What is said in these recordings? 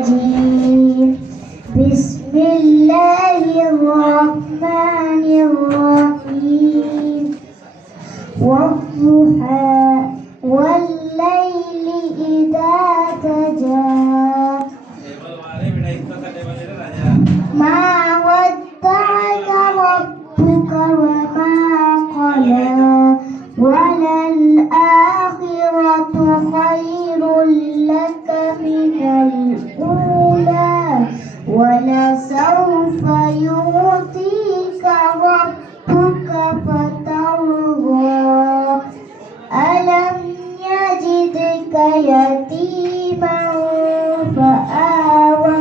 बिस्मिल्लाहिर्रहमानिर्रहीम वद्दुहा वल्लैलि इज़ा सजा मा वद्दअका रब्बुका वमा क़ला वलल आखिरतु खैरुल लका मिनल ऊला वलसौफ यु'tika rabbuka fatarदा अलम यजिदका यतीमन फआवा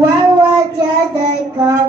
ववजदका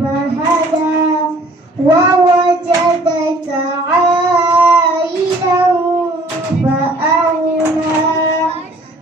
फहदा ववजदका आइलन फअगना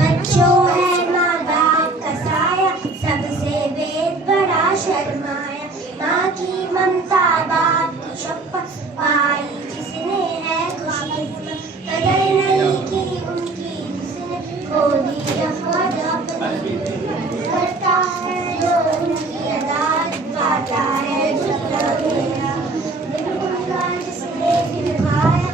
बच्चों है माँ बाप का साया, सबसे वेद बड़ा शर्माया। माँ की ममता बाप की शफ़क़त पाई जिसने है खुशी कदर नहीं की उनकी जिसने खो दी अफ़वाद अपनी करता है जो उनकी अदात पाता है जितना मेरा दिल उनका जिसने दिखाया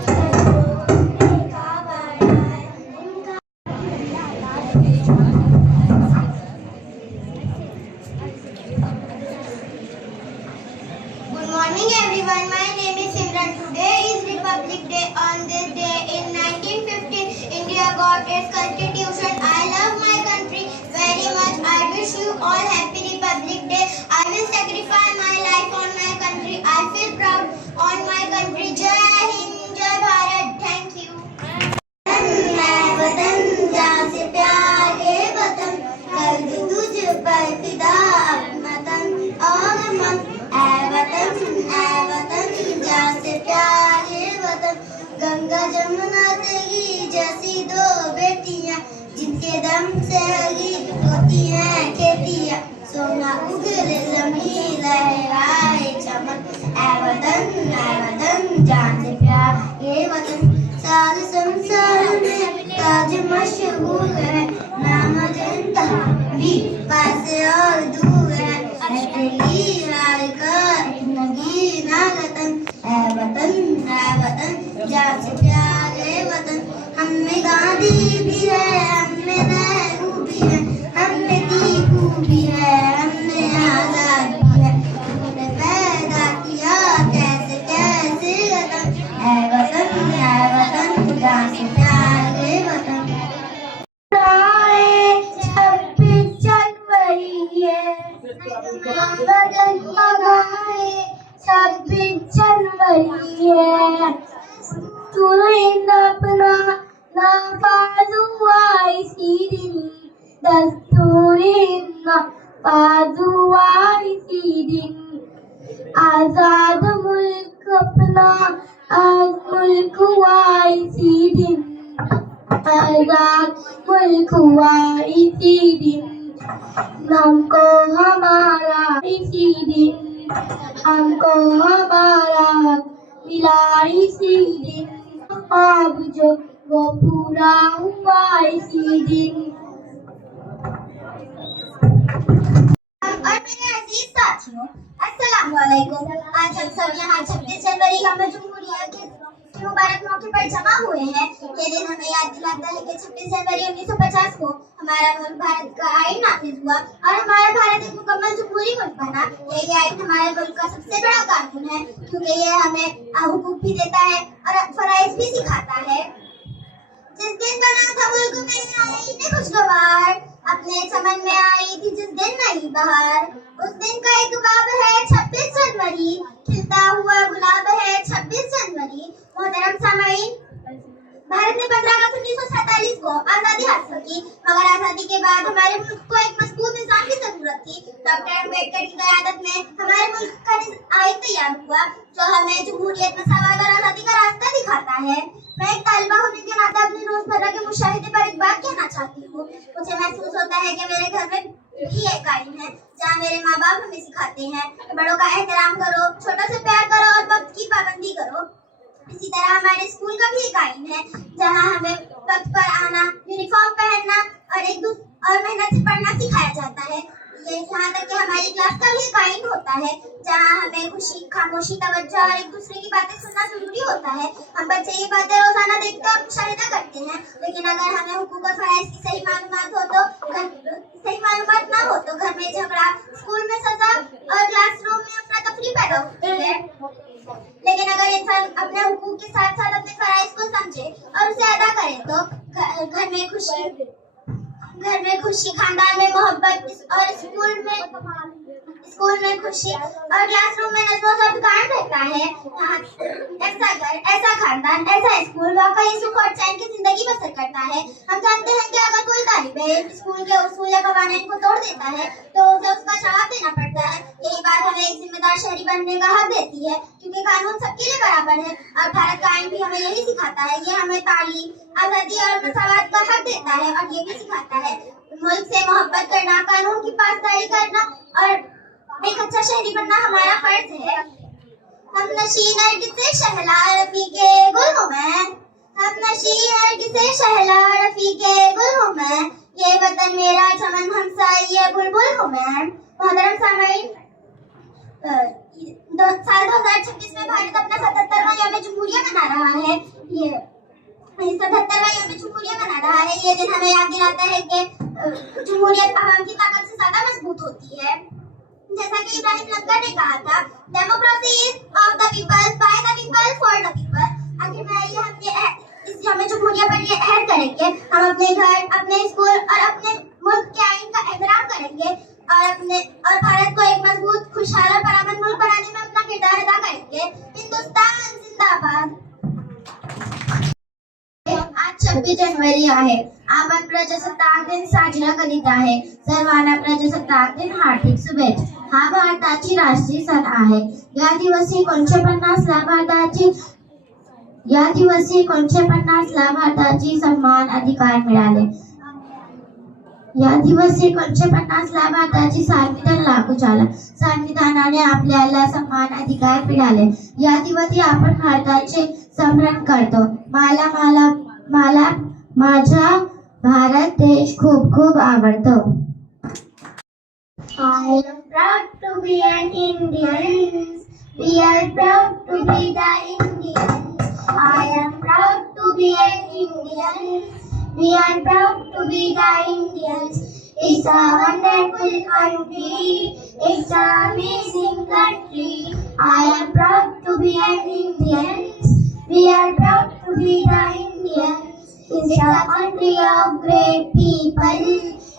Good morning everyone, my name is Simran. Today is Republic Day. On this day in 1950, India got its constitution. I love my country very much. I wish you all happy Republic Day. I will sacrifice my life on my country. I feel proud on my country. Jai Hind, Jai Bharat. Thank you. वतन जान से प्यारे वतन कर दूं तुझ पर फिदा अपना तन और मन ऐ वतन जान से प्यारे वतन गंगा जमुना तेरी जैसी दो बेटियां जिनके दम से हरी होती हैं खेतियां सोना उगले ज़मीन लहराए चमन ऐ वतन जान से प्यारे वतन सारे संसार में ताज मशहूर है नाम जनता भी पास और दूर है तेरी राह का नगीना वतन है वतन जान से प्यारे वतन हमें गांधी भी है हमें नेहरू भी है हमें दीपू भी है हमने आजाद भी है हमने पैदा किया कैसे वतन है वतन जान से प्यारे वतन 26 जनवरी है 26 जनवरी है तुरंत अपना नाफाज हुआ इसी दिन दस्तूरी नाफाज हुआ इसी दिन आजाद मुल्क अपना मुल्क हुआ इसी दिन आजाद मुल्क हुआ इसी दिन हमको हमारा इसी दिन हमको हमारा मिला इसी दिन ख्वाब जो वो पूरा हुआ इसी दिन। और मेरे अजीज साथियों अस्सलाम वालेकुम। आज हम सब यहाँ 26 जनवरी हमें जमहूरिया के मुबारक मौके पर जमा हुए हैं। ये दिन हमें याद दिलाता है कि 26 जनवरी 1950 को हमारा मुल्क भारत का आईन नाफिज हुआ और हमारा भारत एक मुकम्मल जमहूरी मुल्क बना। ये आईन हमारे मुल्क का सबसे बड़ा कानून है क्योंकि ये हमें हुकूक भी देता है और फराइज भी सिखाता है। जिस दिन बना था मुल्क में आईन खुशगवार अपने चमन में आई थी जिस दिन नई बहार उस दिन का एक बाब है 26 जनवरी खिलता हुआ गुलाब है 26 जनवरी। मोहतरम सामाईन, भारत में 15 अगस्त 1947 को आजादी हासिल की, मगर आजादी के बाद हमारे मुल्क को एक मजबूत निजाम की जरूरत थी। डॉक्टर अम्बेडकर की क़यादत में हमारे मुल्क का आइन तैयार हुआ जो हमें जमहूरियत, मसावत और आजादी का रास्ता दिखाता है। मैं एक तालिबा होने के नाते अपने रोजमर्रा के मुशाहिदे पर एक बात कहना चाहती हूँ। मुझे महसूस होता है कि मेरे घर में भी एक आइन है जहाँ मेरे माँ बाप हमें सिखाते हैं कि बड़ों का एहतराम करो, छोटों से प्यार करो और वक्त की पाबंदी करो। इसी तरह हमारे स्कूल का भी एक आइन है जहाँ हमें वक्त पर आना, यूनिफॉर्म पहनना और मेहनत से पढ़ना सिखाया जाता है। ये यहाँ तक कि हमारी क्लास का भी एक आइन होता है जहाँ हमें खुशी, खामोशी, तवज्जो और एक दूसरे की बातें सुनना जरूरी होता है। हम बच्चे ये बातें रोजाना देखते और मुशाहिदा करते हैं, लेकिन अगर हमें हुकूक और फराइज की सही मालूमात ना हो तो घर में झगड़ा, स्कूल में सजा और क्लासरूम में अफरा तफरी पैदा होती है। लेकिन अगर इंसान अपने हुकूक के साथ साथ अपने फराइज को समझे और उसे अदा करे तो घर में खुशी, खानदान में मोहब्बत और स्कूल में खुशी और क्लासरूम में नज़्म व ज़ब्त कायम रहता है। ऐसा घर, ऐसा खानदान, ऐसा स्कूल वाकई सुख और चैन की जिंदगी बसर करता है। हम जानते हैं कि अगर कोई तालिब इल्म स्कूल के उसूल या कवानीन को तोड़ देता है तो उसे उसका जवाब देना पड़ता है। यही बात हमें एक जिम्मेदार शहरी बनने का हक देती है, क्योंकि कानून सबके लिए बराबर है और भारत का आइन भी हमें यही सिखाता है। ये हमें तालीम, आजादी और मसावत का हक देता है और ये भी सिखाता है मुल्क से मोहब्बत करना, कानून की पासदारी करना और एक अच्छा शहरी बनना हमारा फर्ज है। हम नशी नरगिसे शहला रफीके गुल हूँ मैं, हम नशी नरगिसे शहला रफीके गुल हूँ मैं, ये वतन मेरा चमन हमसाई बुलबुल हूँ मैं। मोहतरम सामईन, साल 2026 में भारत अपना 77वां यौम जमहूरिया मना रहा है। ये 77वां यौम जमहूरिया मना रहा है। ये दिन हमें याद दिलाता है कि जमहूरियत आवाम की ताकत से ज्यादा मजबूत होती है। जैसा कि इब्राहिम लंगर ने कहा था, democracy is of the people, by the people, for the people. आखिर में इस यौम जमहूरिया पर ये अहद करेंगे हम अपने घर, अपने स्कूल और अपने मुल्क के आइन का एहतराम करेंगे और भारत को एक मजबूत, खुशहाल और परअमन मुल्क बनाने में अपना किरदार अदा करेंगे। हिंदुस्तान जिंदाबाद। आज 26 जानेवारी आहे. आपण प्रजासत्ताक दिन साजरा करीत आहे. सर्वांना प्रजासत्ताक दिन हार्दिक शुभेच्छा. हा भारताची राष्ट्रीय सण आहे. या दिवशी 1950 ला भारताची समान अधिकार मिळाले. या दिवशी 1950 ला भारताची संविधान लागू झाला. संविधानाने आपल्याला समान अधिकार मिळाले. या दिवशी आपण भारताचे स्मरण करतो. मला माझा भारत देश खूप खूप आवडतो. I am proud to be an Indian. We are proud to be the Indians. I am proud to be an Indian. We are proud to be the Indians. It's a wonderful country. It's an amazing country. I am proud to be an Indian. We are proud to be the Indians. It's a country of great people.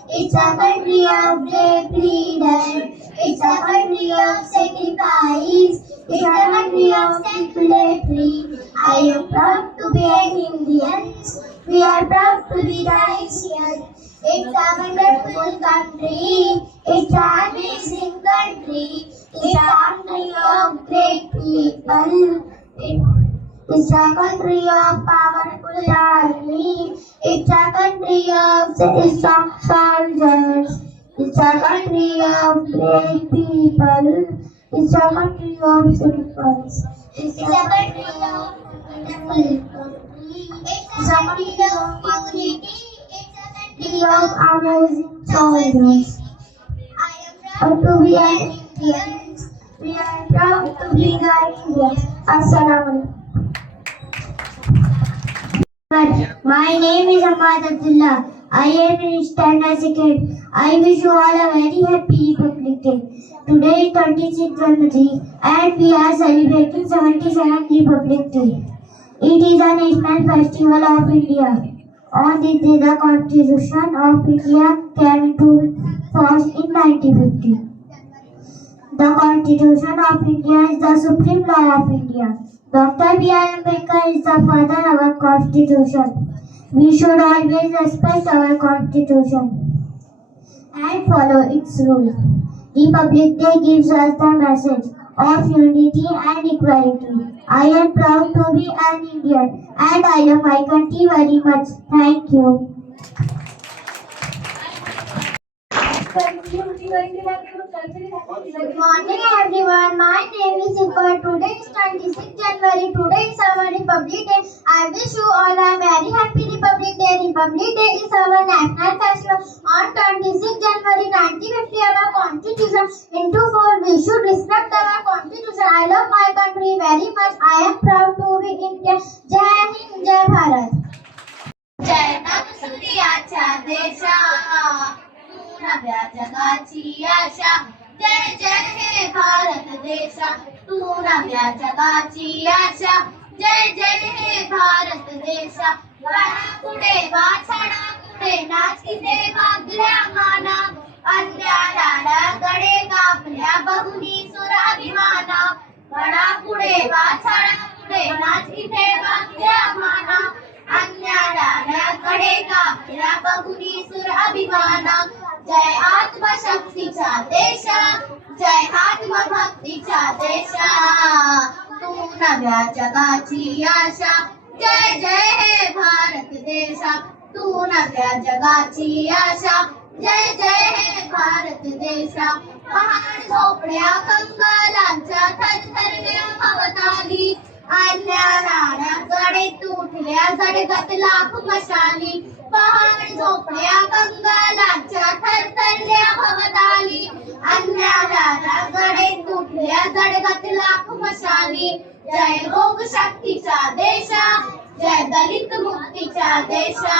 It's a country of great leaders. It's a country of sacrifice. It's a country of self-reliance. I am proud to be an Indian. We are proud to be the Asians. It's a wonderful country. It's an amazing country. It's a country of great people. It's a country of powerful army. It's a country of strong soldiers. It's a country of great people. It's a country of sacrifice. It's a country of wonderful. It's a country of unity. It's a country of amazing soldiers. I am proud to be an Indian. We are proud to be the Indians. Assalamu alaikum. My name is Ahmad Abdullah. I am in standard second. I wish you all a very happy Republic Day. Today is 26th January and we are celebrating 77th Republic Day. It is a national festival of India. On this day, the Constitution of India came into force in 1950. The Constitution of India is the supreme law of India. Dr. B.R. Ambedkar is the father of our Constitution. We should always respect our constitution and follow its rules. Republic Day gives us the message of unity and equality. I am proud to be an Indian and I love my country very much. Thank you. Good morning everyone. My name is Sipa. Today is 26 January. Today is our Republic Day. I wish you all a very happy Republic Day. Republic Day is our national festival. On 26 January 1950, our constitution into force. We should respect our constitution. I love my country very much. I am proud to be Indian. Jai Hind, Jai Bharat. जय सूर्याच्या देशा नव्या जगाची आशा जय जय हे भारत देशा तू नव्या जगाची आशा जय जय हे भारत देशा वाडा पुढे वाछाडा पुढे नाचीते वागल्या माना अन्या लाडाकडे कापल्या बहुनी सुराभिमाना वाडा पुढे वाछाडा पुढे नाचीते वागल्या माना अन्या लाडाकडे कापल्या बहुनी सुराभिमाना जय आत्मशक्तीचा देशा जय आत्मभक्तीचा देशा तू नव्या जगाची आशा जय जय हे भारत देशा तू नव्या जगाची आशा जय जय हे भारत देशा पहाड झोपड्या कंगालांच्या थरथरल्या भवताली अन्या राण्याकडे तुटल्या जडगत लाख मशाली पहाड झोपड्या कंगालांच्या थरथरल्या भवताली अन्या राण्याकडे तुटल्या जडगत लाख मशाली जय रोग शक्तीचा देशा जय दलित मुक्तीचा देशा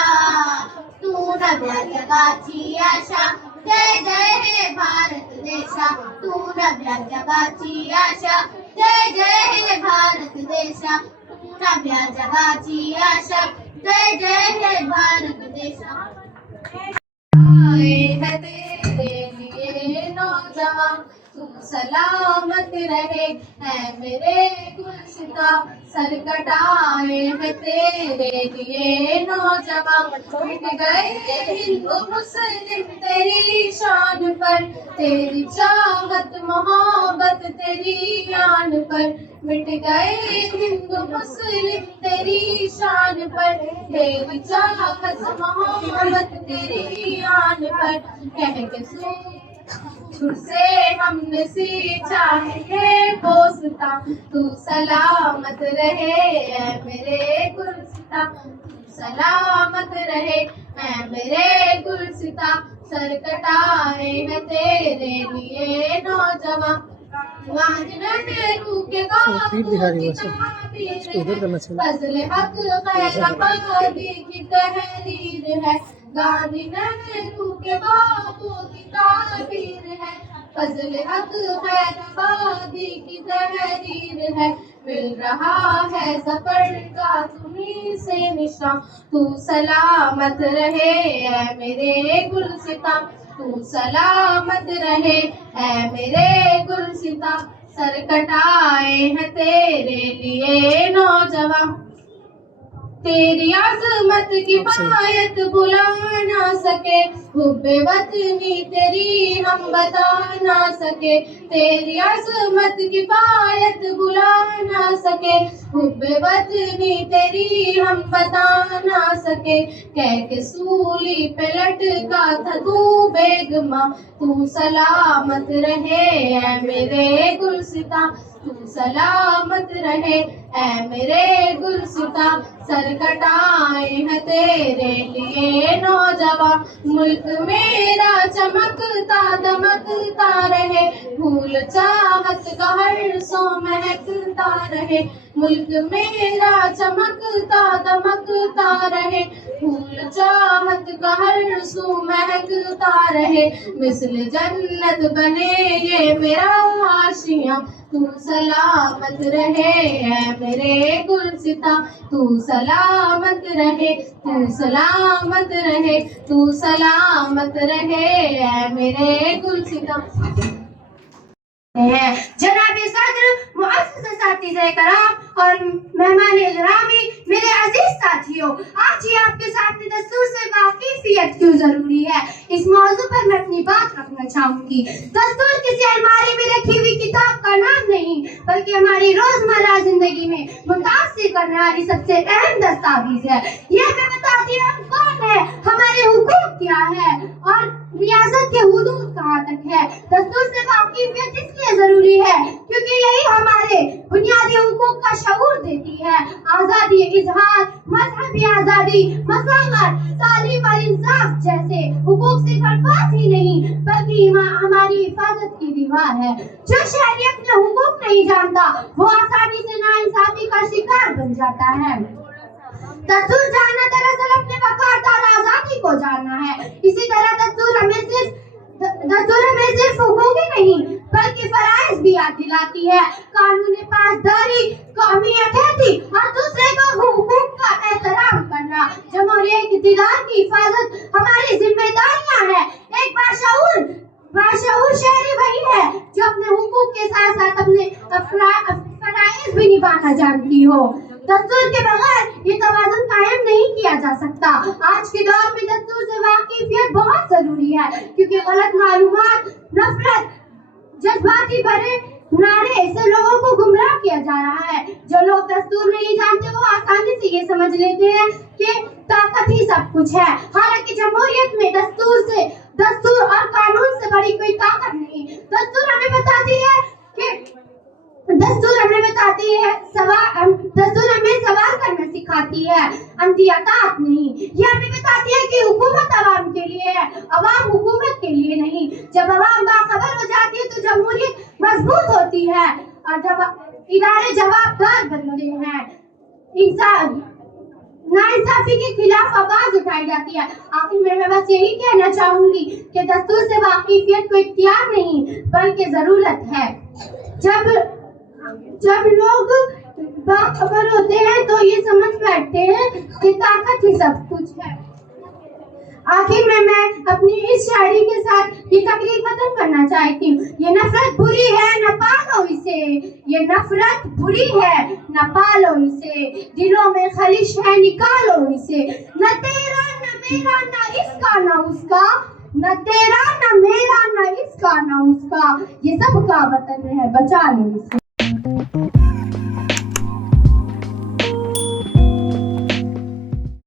तू नव्या जगाची आशा जय जय हे भारत देशा तू नव्या जगाची आशा जय जय हे भारत देशा तू नव्या जगाची आशा जय जय हे भारत देशा है तेरे लिए नौजवान तू सलामत रहे है मेरे गुलसिता सर कटाए है तेरे लिए नौजवान मिट गए हिंदू मुस्लिम तेरी शान पर तेरी चाहत मोहब्बत तेरी आन पर मिट गए हिंदू मुस्लिम तेरी शान पर तेरी चाहत मोहब्बत तेरी आन पर कह के सुन तुझसे हमने सींचा है ये पोसता तू सलामत रहे ऐ मेरे गुलसिता तू सलामत रहे ऐ मेरे गुलसिता सर कटाए है तेरे लिए नौजवान नेहरू के फजल हक खैराबादी की तहरीर है गांधी नेहरू के बाबू की ताबीर है फजल हक खैराबादी की तहरीर है मिल रहा है सफर का तुम्हीं से निशान तू सलामत रहे ऐ मेरे गुलसिता तू सलामत रहे ऐ मेरे गुलसिता सर कटाए हैं तेरे लिए नौजवान तेरी आज़मत की बायत बुला ना सके हुब्बे वतनी तेरी हम बता ना सके तेरी आज़मत की बायत बुला ना सके हुब्बे वतनी तेरी हम बता ना सके कह के सूली पे लटका था तू बेगमा तू सलामत रहे ऐ मेरे गुलसिता तू सलामत रहे ऐ मेरे गुलसिता सर कटाए हैं तेरे लिए नौजवान मुल्क मेरा चमकता दमकता रहे फूल चाहत का हर सो महकता रहे मुल्क मेरा चमकता दमकता रहे फूल चाहत का हर सो महकता रहे मिसल जन्नत बने ये मेरा आशियां तू सलामत रहे ऐ मेरे गुलसिता तू सलामत रहे तू सलामत रहे तू सलामत रहे ऐ मेरे गुलसिता हैं। जनाब सदर, मुअज़्ज़ज़ असातिज़े कराम और मेहमान गिरामी, मेरे अजीज साथियों, आज ये आपके सामने दस्तूर से वाकिफियत क्यों जरूरी है, इस मौजू पर मैं अपनी बात रखना चाहूंगी। दस्तूर किसी अलमारी में रखी हुई किताब का नाम नहीं, बल्कि हमारी रोजमर्रा जिंदगी में मुतासिर करने वाली सबसे अहम दस्तावेज है। ये हमें बताती है हम कौन है, हमारे हुकूक क्या है और रियासत के हुदूद कहाँ तक है। दस्तूर से वाकिफियत इसलिए जरूरी है क्योंकि यही हमारे बुनियादी हुकूक का शऊर देती है। आजादी इजहार, मजहबी आजादी, मसावत, तालीम और इंसाफ जैसे हुकूक सिर्फ अल्फाज ही नहीं बल्कि हमारी हिफाजत की दीवार है। जो शहरी अपने हुकूक नहीं जानता वो आसानी से नाइंसाफी का शिकार बन जाता है। दस्तूर जानना दरअसल अपने वकार और आजादी को जानना है। इसी तरह दस्तूर हमें सिर्फ हुकूक ही नहीं बल्कि फराइज भी याद दिलाती है। कानून पासदारी, कौमी अथॉरिटी और दूसरे को हुकूक का एहतराम करना, जमहूरियत इक़्तिदार की हिफाजत हमारी जिम्मेदारियां हैं। एक बाशऊर शहरी वही है जो अपने हुकूक के साथ साथ अपने फराइज भी निभाना जानती हो। दस्तूर के बगैर ये तवाज़ुन कायम नहीं किया जा सकता। आज के दौर में दस्तूर से वाकिफियत बहुत जरूरी है क्योंकि गलत मालूमात, नफरत, जज्बाती भरे नारे से लोगों को गुमराह किया जा रहा है। जो लोग दस्तूर नहीं जानते वो आसानी से ये समझ लेते हैं कि ताकत ही सब कुछ है। हालांकि जमहूरियत में दस्तूर और कानून से बड़ी कोई ताकत नहीं। दस्तूर हमें बताती सवाल करना सिखाती है, अंतियतात नहीं। ये हमें बताती है कि हुकूमत अवाम के लिए है, अवाम हुकूमत के लिए नहीं। जब अवाम बाखबर हो जाती है तो जमहूरियत मजबूत होती है और जब इदारे जवाबदार बनते हैं, नाइंसाफी के खिलाफ आवाज उठाई जाती है। आखिर में मैं बस यही कहना चाहूंगी कि दस्तूर से वाकिफियत को इख्तियार नहीं बल्कि जरूरत है। जब लोग बाखबर होते हैं तो ये समझ बैठते हैं कि ताकत ही सब कुछ है। आखिर में मैं अपनी इस शायरी के साथ ये तकरीर खत्म करना चाहती हूँ। ये नफरत बुरी है न पालो इसे, ये नफरत बुरी है न पालो इसे, दिलों में खलिश है निकालो इसे, न तेरा न मेरा न इसका न उसका, न तेरा न मेरा न इसका न उसका, ये सबका वतन है बचा लो इसे।